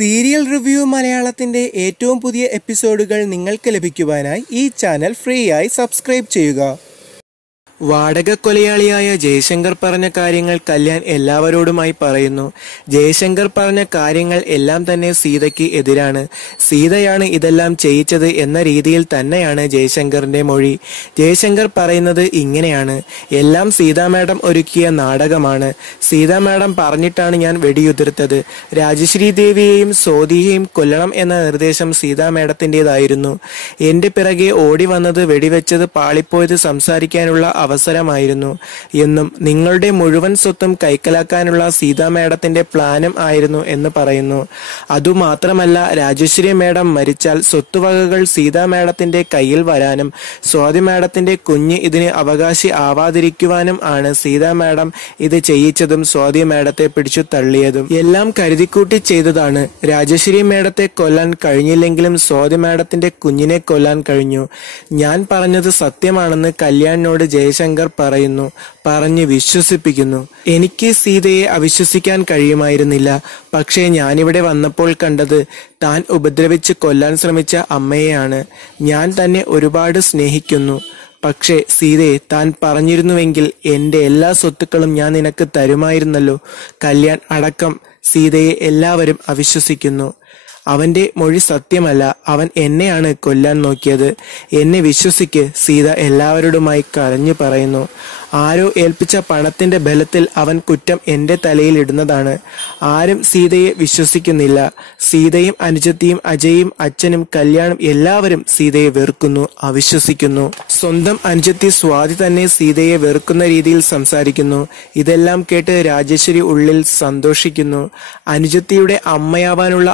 Serial review മലയാളത്തിൻ്റെ ഏറ്റവും പുതിയ എപ്പിസോഡുകൾ നിങ്ങൾക്ക് ലഭിക്കുവാനായി ഈ ചാനൽ ഫ്രീ ആയി സബ്സ്ക്രൈബ് ചെയ്യുക. വാടക കൊലയാളിയായ ജയശങ്കർ പറഞ്ഞ കാര്യങ്ങൾ കല്യാൺ എല്ലാവരോടുമായി പറയുന്നു. ജയശങ്കർ പറഞ്ഞ കാര്യങ്ങൾ എല്ലാം തന്നെ സീതയ്ക്ക് എതിരാണ്. സീതയാണ് ഇതെല്ലാം ചെയ്യിച്ചത് എന്ന രീതിയിൽ തന്നെയാണ് ജയശങ്കറിന്റെ മൊഴി. ജയശങ്കർ പറയുന്നത് ഇങ്ങനെയാണ്: എല്ലാം സീതാ മാഡം ഒരുക്കിയ നാടകമാണ്. സീതാ മാഡം പറഞ്ഞിട്ടാണ് ഞാൻ വെടിയുതിർത്തത്. രാജശ്രീ ദേവിയെയും സോദിയെയും കൊല്ലണം എന്ന നിർദ്ദേശം സീതാ മാഡത്തിൻ്റെതായിരുന്നു. എന്റെ പിറകെ ഓടി വന്നത് വെടിവെച്ചത് പാളിപ്പോയത് സംസാരിക്കാനുള്ള അവസരമായിരുന്നു എന്നും നിങ്ങളുടെ മുഴുവൻ സ്വത്തും കൈക്കലാക്കാനുള്ള സീതാ മാഡത്തിന്റെ പ്ലാനും ആയിരുന്നു എന്ന് പറയുന്നു. അതുമാത്രമല്ല, രാജശ്രീ മാഡം മരിച്ചാൽ സ്വത്തുവകകൾ സീതാ മാഡത്തിന്റെ കയ്യിൽ വരാനും സ്വാതി മാഡത്തിന്റെ കുഞ്ഞ് ഇതിന് അവകാശി ആവാതിരിക്കുവാനും ആണ് സീതാ മാഡം ഇത് ചെയ്യിച്ചതും സ്വാതി മാഡത്തെ പിടിച്ചു തള്ളിയതും. എല്ലാം കരുതിക്കൂട്ടി ചെയ്തതാണ്. രാജശ്രീ മാഡത്തെ കൊല്ലാൻ കഴിഞ്ഞില്ലെങ്കിലും സ്വാതി മാഡത്തിന്റെ കുഞ്ഞിനെ കൊല്ലാൻ കഴിഞ്ഞു. ഞാൻ പറഞ്ഞത് സത്യമാണെന്ന് കല്യാണിനോട് ജയശങ്കർ പറഞ്ഞു വിശ്വസിപ്പിക്കുന്നു. എനിക്ക് സീതയെ അവിശ്വസിക്കാൻ കഴിയുമായിരുന്നില്ല. പക്ഷേ ഞാനിവിടെ വന്നപ്പോൾ കണ്ടത് താൻ ഉപദ്രവിച്ച് കൊല്ലാൻ ശ്രമിച്ച അമ്മയെയാണ്. ഞാൻ തന്നെ ഒരുപാട് സ്നേഹിക്കുന്നു. പക്ഷേ സീതയെ, താൻ പറഞ്ഞിരുന്നുവെങ്കിൽ എന്റെ എല്ലാ സ്വത്തുക്കളും ഞാൻ നിനക്ക് തരുമായിരുന്നല്ലോ. കല്യാൺ അടക്കം സീതയെ എല്ലാവരും അവിശ്വസിക്കുന്നു. അവന്റെ മൊഴി സത്യമല്ല. അവൻ എന്നെയാണ് കൊല്ലാൻ നോക്കിയത്. എന്നെ വിശ്വസിക്ക്, സീത എല്ലാവരോടുമായി കരഞ്ഞു പറയുന്നു. ആരോ ഏൽപ്പിച്ച പണത്തിന്റെ ബലത്തിൽ അവൻ കുറ്റം എന്റെ തലയിൽ ഇടുന്നതാണ്. ആരും സീതയെ വിശ്വസിക്കുന്നില്ല. സീതയും അനുജത്തിയും അജയും അച്ഛനും കല്യാണും എല്ലാവരും സീതയെ വെറുക്കുന്നു, അവിശ്വസിക്കുന്നു. സ്വന്തം അനുജത്തി സ്വാതി തന്നെ സീതയെ വെറുക്കുന്ന രീതിയിൽ സംസാരിക്കുന്നു. ഇതെല്ലാം കേട്ട് രാജേശ്വരി ഉള്ളിൽ സന്തോഷിക്കുന്നു. അനുജത്തിയുടെ അമ്മയാവാനുള്ള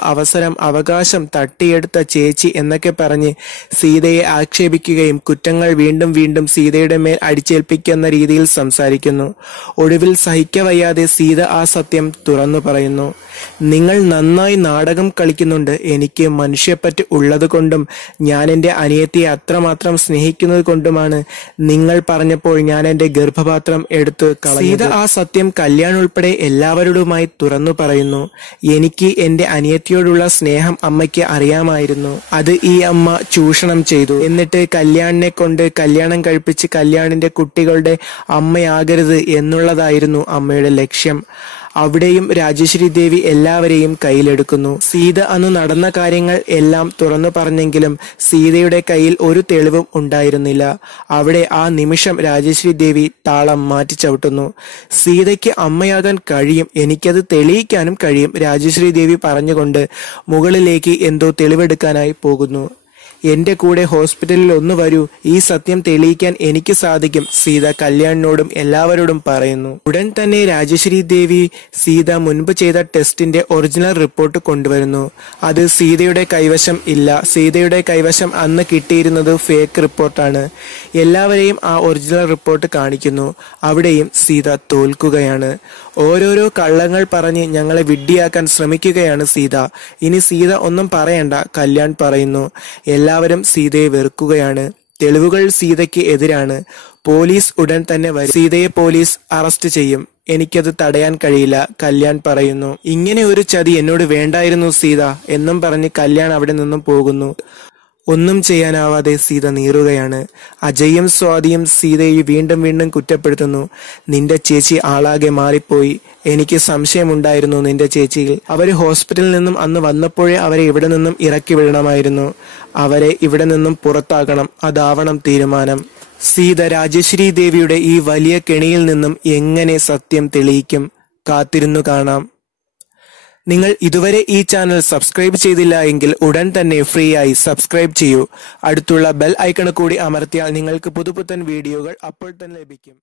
അവകാശം തട്ടിയെടുത്ത ചേച്ചി എന്നൊക്കെ പറഞ്ഞ് സീതയെ ആക്ഷേപിക്കുകയും കുറ്റങ്ങൾ വീണ്ടും വീണ്ടും സീതയുടെ മേൽ അടിച്ചേൽപ്പിക്കുന്ന രീതിയിൽ സംസാരിക്കുന്നു. ഒടുവിൽ സഹിക്കവയ്യാതെ സീത ആ സത്യം തുറന്നു പറയുന്നു. നിങ്ങൾ നന്നായി നാടകം കളിക്കുന്നുണ്ട്. എനിക്ക് മനുഷ്യപ്പറ്റ് ഉള്ളത് കൊണ്ടും ഞാൻ എൻ്റെ അനിയത്തിയെ അത്രമാത്രം സ്നേഹിക്കുന്നത് കൊണ്ടുമാണ് നിങ്ങൾ പറഞ്ഞപ്പോൾ ഞാൻ എൻ്റെ ഗർഭപാത്രം എടുത്ത് കളഞ്ഞത്. സീത ആ സത്യം കല്യാൺ ഉൾപ്പെടെ എല്ലാവരോടുമായി തുറന്നു പറയുന്നു. എനിക്ക് എൻ്റെ അനിയത്തിയോടുള്ള സ്നേഹം അമ്മയ്ക്ക് അറിയാമായിരുന്നു. അത് ഈ അമ്മ ചൂഷണം ചെയ്തു. എന്നിട്ട് കല്യാണിനെ കൊണ്ട് കല്യാണം കഴിപ്പിച്ച് കല്യാണിന്റെ കുട്ടികളുടെ അമ്മയാകരുത് എന്നുള്ളതായിരുന്നു അമ്മയുടെ ലക്ഷ്യം. അവിടെയും രാജശ്രീ ദേവി എല്ലാവരെയും കയ്യിലെടുക്കുന്നു. സീത അന്ന് നടന്ന കാര്യങ്ങൾ എല്ലാം തുറന്നു പറഞ്ഞെങ്കിലും സീതയുടെ കയ്യിൽ ഒരു തെളിവും ഉണ്ടായിരുന്നില്ല. അവിടെ ആ നിമിഷം രാജശ്രീ ദേവി താളം മാറ്റിച്ചവിട്ടുന്നു. സീതയ്ക്ക് അമ്മയാകാൻ കഴിയും, എനിക്കത് തെളിയിക്കാനും കഴിയും, രാജശ്രീ ദേവി പറഞ്ഞുകൊണ്ട് മുകളിലേക്ക് എന്തോ തെളിവെടുക്കാനായി പോകുന്നു. എന്റെ കൂടെ ഹോസ്പിറ്റലിൽ ഒന്ന് വരൂ, ഈ സത്യം തെളിയിക്കാൻ എനിക്ക് സാധിക്കും, സീത കല്യാണിനോടും എല്ലാവരോടും പറയുന്നു. ഉടൻ തന്നെ രാജശ്രീ ദേവി സീത മുൻപ് ചെയ്ത ടെസ്റ്റിന്റെ ഒറിജിനൽ റിപ്പോർട്ട് കൊണ്ടുവരുന്നു. അത് സീതയുടെ കൈവശം ഇല്ല. സീതയുടെ കൈവശം അന്ന് കിട്ടിയിരുന്നത് ഫേക്ക് റിപ്പോർട്ടാണ്. എല്ലാവരെയും ആ ഒറിജിനൽ റിപ്പോർട്ട് കാണിക്കുന്നു. അവിടെയും സീത തോൽക്കുകയാണ്. ഓരോരോ കള്ളങ്ങൾ പറഞ്ഞ് ഞങ്ങളെ വിഡ്ഢിയാക്കാൻ ശ്രമിക്കുകയാണ് സീത. ഇനി സീത ഒന്നും പറയണ്ട, കല്യാൺ പറയുന്നു. എല്ലാവരും സീതയെ വെറുക്കുകയാണ്. തെളിവുകൾ സീതയ്ക്ക് എതിരാണ്. പോലീസ് ഉടൻ തന്നെ വരും. സീതയെ പോലീസ് അറസ്റ്റ് ചെയ്യും. എനിക്കത് തടയാൻ കഴിയില്ല, കല്യാൺ പറയുന്നു. ഇങ്ങനെ ഒരു ചതി എന്നോട് വേണ്ടായിരുന്നു സീത എന്നും പറഞ്ഞ് കല്യാൺ അവിടെ നിന്നും പോകുന്നു. ഒന്നും ചെയ്യാനാവാതെ സീത നീറുകയാണ്. അജയും സ്വാതിയും സീതയെ വീണ്ടും വീണ്ടും കുറ്റപ്പെടുത്തുന്നു. നിന്റെ ചേച്ചി ആളാകെ മാറിപ്പോയി. എനിക്ക് സംശയമുണ്ടായിരുന്നു നിന്റെ ചേച്ചിയിൽ. അവര് ഹോസ്പിറ്റലിൽ നിന്നും അന്ന് വന്നപ്പോഴേ അവരെ ഇവിടെ നിന്നും ഇറക്കി വിടണമായിരുന്നു. അവരെ ഇവിടെ നിന്നും പുറത്താക്കണം. അതാവണം തീരുമാനം. സീത രാജശ്രീ ദേവിയുടെ ഈ വലിയ കെണിയിൽ നിന്നും എങ്ങനെ സത്യം തെളിയിക്കും? കാത്തിരുന്നു കാണാം. നിങ്ങൾ ഇതുവരെ ഈ ചാനൽ സബ്സ്ക്രൈബ് ചെയ്തില്ല എങ്കിൽ ഉടൻ തന്നെ ഫ്രീ ആയി സബ്സ്ക്രൈബ് ചെയ്യൂ. അടുത്തുള്ള ബെൽ ഐക്കൺ കൂടി അമർത്തിയാൽ നിങ്ങൾക്ക് പുതുപുത്തൻ വീഡിയോകൾ അപ്പോൾ തന്നെ ലഭിക്കും.